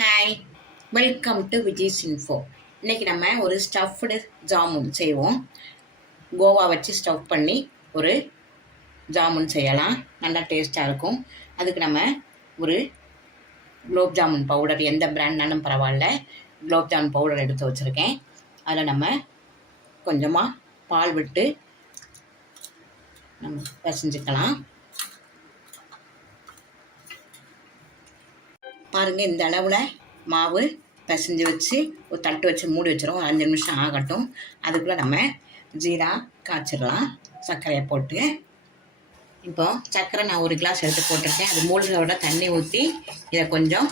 Hi, welcome to Vijay's info. இன்றைக்கி நம்ம ஒரு ஸ்டஃப்டு ஜாமுன் செய்வோம். கோவா வச்சு ஸ்டஃப் பண்ணி ஒரு ஜாமுன் செய்யலாம். நல்லா டேஸ்ட்டாக இருக்கும். அதுக்கு நம்ம ஒரு குலோப் ஜாமுன் பவுடர், எந்த பிராண்ட்னாலும் பரவாயில்ல, குலோப் ஜாமுன் பவுடர் எடுத்து வச்சுருக்கேன். அதில் நம்ம கொஞ்சமாக பால் விட்டு நம்ம பிசைஞ்சுக்கலாம். பாருங்கள், இந்த அளவில் மாவு பிசைஞ்சு வச்சு ஒரு தட்டு வச்சு மூடி வச்சிடும். ஒரு 5 நிமிஷம் ஆகட்டும். அதுக்குள்ளே நம்ம ஜீரா காய்ச்சிடலாம் சர்க்கரையை போட்டு. இப்போ சர்க்கரை நான் 1 கிளாஸ் எடுத்து போட்டிருக்கேன். அது மூழ்கிறோட தண்ணி ஊற்றி இதை கொஞ்சம்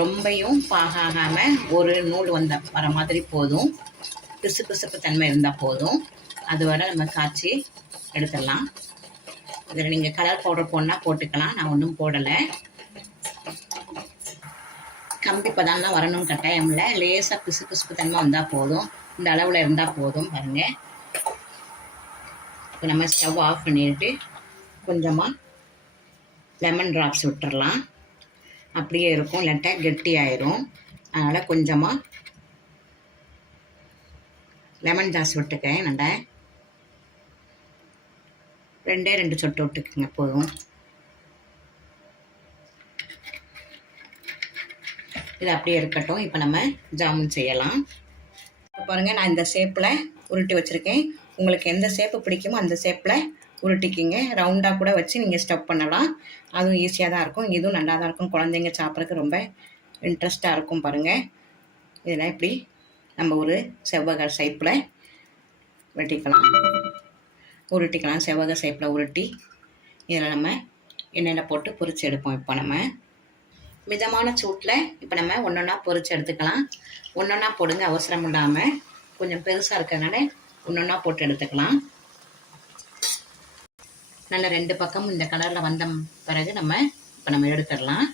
ரொம்பையும் பாகாமல் ஒரு நூல் வர மாதிரி போதும். பிசு பிசுப்பு தன்மை இருந்தால் போதும். அது வரை நம்ம காய்ச்சி எடுத்துடலாம். இதில் நீங்கள் கலர் பவுடர் போடனா போட்டுக்கலாம். நான் ஒன்றும் போடலை. கம்பி பதம்லாம் வரணும்னு கட்டாயம் இல்லை. லேசாக பிசு பிசுப்பு தன்மை வந்தால் போதும். இந்த அளவில் இருந்தால் போதும். பாருங்கள், இப்போ நம்ம ஸ்டவ் ஆஃப் பண்ணிட்டு கொஞ்சமாக லெமன் ட்ராப்ஸ் விட்டுறலாம். அப்படியே இருக்கும், இல்லாட்டா கெட்டி ஆயிரும். அதனால் கொஞ்சமாக லெமன் ஜாஸ் விட்டுக்கேன். நல்லா 2 சொட்டு விட்டுக்குங்க போதும். இது அப்படியே இருக்கட்டும். இப்போ நம்ம ஜாமுன் செய்யலாம். இப்போ பாருங்கள், நான் இந்த ஷேப்பில் உருட்டி வச்சுருக்கேன். உங்களுக்கு எந்த ஷேப்பு பிடிக்குமோ அந்த ஷேப்பில் உருட்டிக்கிங்க. ரவுண்டாக கூட வச்சு நீங்கள் ஸ்டஃப் பண்ணலாம். அதுவும் ஈஸியாக தான் இருக்கும். இதுவும் நல்லா தான் இருக்கும். குழந்தைங்க சாப்பிட்றதுக்கு ரொம்ப இன்ட்ரெஸ்ட்டாக இருக்கும். பாருங்கள், இதில் இப்படி நம்ம ஒரு செவ்வக ஷேப்பில் உருட்டிக்கலாம். செவ்வக ஷேப்பில் உருட்டி இதில் நம்ம எண்ணெயில் போட்டு பொரிச்சு எடுப்போம். இப்போ நம்ம மிதமான சூட்டில் இப்போ நம்ம ஒன்றொன்னா பொரிச்சு எடுத்துக்கலாம். ஒன்றொன்னா போடுங்க, அவசரம் இல்லாமல். கொஞ்சம் பெருசாக இருக்கிறதுனால ஒன்றொன்னா போட்டு எடுத்துக்கலாம். நல்ல 2 பக்கமும் இந்த கலரில் வந்த பிறகு இப்போ நம்ம எடுத்துடலாம்.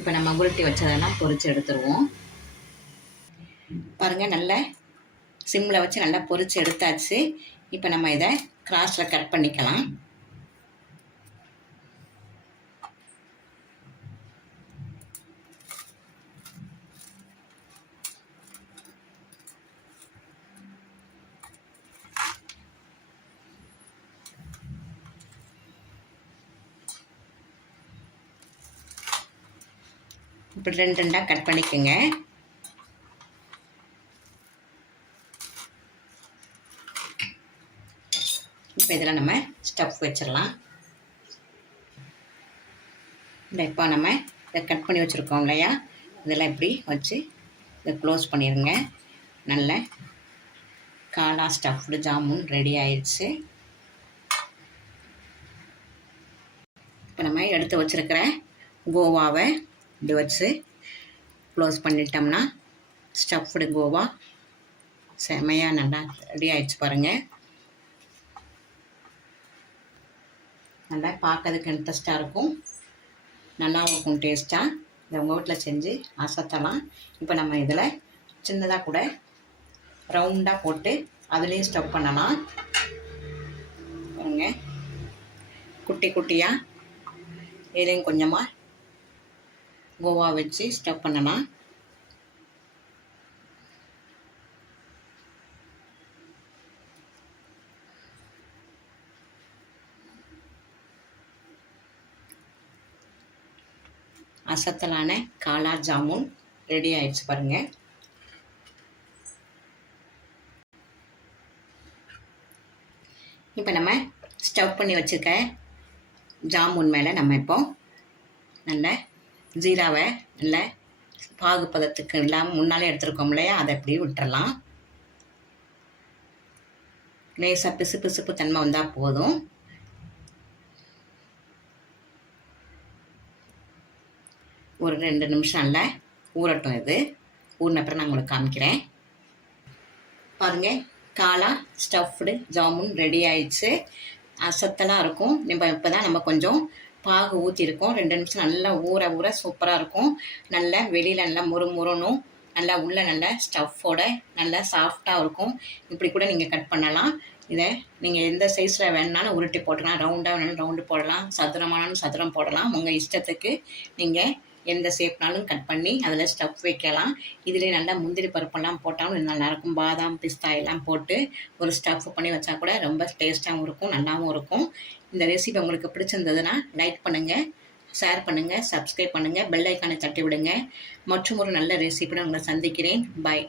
இப்போ நம்ம உருட்டி வச்சதெல்லாம் பொரிச்சு எடுத்துருவோம். பாருங்கள், நல்ல சிம்மில் வச்சு நல்லா பொரிச்சு எடுத்தாச்சு. இப்போ நம்ம இதை கிராஸில் கட் பண்ணிக்கலாம். இப்படி 2 கட் பண்ணிக்கோங்க. இப்போ இதில் நம்ம ஸ்டஃப் வச்சிடலாம். இப்போ நம்ம இதை கட் பண்ணி வச்சுருக்கோம் இல்லையா, இதெல்லாம் இப்படி வச்சு இதை க்ளோஸ் பண்ணிடுங்க. நல்ல காலா ஸ்டஃப்டு ஜாமுன் ரெடி ஆயிடுச்சு. இப்போ நம்ம எடுத்து வச்சுருக்கிற கோவாவை இப்படி வச்சு க்ளோஸ் பண்ணிட்டோம்னா ஸ்டஃப்டு கோவா செமையாக நல்லா ரெடி ஆயிடுச்சு. பாருங்கள், நல்லா பார்க்கறதுக்கு இன்ட்ரெஸ்ட்டாக இருக்கும். நல்லாவும் இருக்கும் டேஸ்ட்டாக. இதை உங்கள் வீட்டில் செஞ்சு அசத்தலாம். இப்போ நம்ம இதில் சின்னதாக கூட ரவுண்டாக போட்டு அதுலேயும் ஸ்டஃப் பண்ணலாம். பாருங்க, குட்டி குட்டியாக இதுலேயும் கொஞ்சமாக கோவா வச்சு ஸ்டஃப் பண்ணலாம். அசத்தலான காலா ஜாமுன் ரெடி ஆயிடுச்சு. பாருங்கள், இப்போ நம்ம ஸ்டவ் பண்ணி வச்சுருக்க ஜாமுன் மேலே நம்ம இப்போ நல்ல ஜீராவை நல்ல பாகு பதத்துக்கு இல்லாமல் முன்னாலே எடுத்துருக்கோம் இல்லையா, அதை எப்படி விட்டுறலாம். லேசாக பிசு பிசுப்பு தன்மை வந்தால் போதும். ஒரு 2 நிமிஷம்ல ஊறட்டும். இது ஊறினப்புறம் நான் உங்களுக்கு காமிக்கிறேன். பாருங்கள், காலா ஸ்டஃப்டு ஜாமுன் ரெடி ஆயிடுச்சு. அசத்தலாக இருக்கும். இப்போ தான் நம்ம கொஞ்சம் பாகு ஊற்றிருக்கோம். 2 நிமிஷம் நல்லா ஊற சூப்பராக இருக்கும். நல்லா வெளியில் நல்லா முறுமுறணும். நல்லா உள்ள நல்ல ஸ்டஃப்போட நல்லா சாஃப்டாக இருக்கும். இப்படி கூட நீங்கள் கட் பண்ணலாம். இதை நீங்கள் எந்த சைஸில் வேணுனாலும் உருட்டி போட்டுக்கலாம். ரவுண்டாக வேணாலும் ரவுண்டு போடலாம், சதுரமானாலும் சதுரம் போடலாம். உங்கள் இஷ்டத்துக்கு நீங்கள் எந்த ஷேப்னாலும் கட் பண்ணி அதில் ஸ்டஃப் வைக்கலாம். இதிலே நல்லா முந்திரி பருப்பெல்லாம் போட்டாலும் நல்லாயிருக்கும். பாதாம் பிஸ்தா எல்லாம் போட்டு ஒரு ஸ்டஃப் பண்ணி வச்சா கூட ரொம்ப டேஸ்ட்டாகவும் இருக்கும், நல்லாவும் இருக்கும். இந்த ரெசிபி உங்களுக்கு பிடிச்சிருந்ததுன்னா லைக் பண்ணுங்கள், ஷேர் பண்ணுங்கள், சப்ஸ்கிரைப் பண்ணுங்கள், பெல் ஐக்கானை தட்டி விடுங்க. மற்றும் ஒரு நல்ல ரெசிபியுடன் உங்களை சந்திக்கிறேன். பாய்.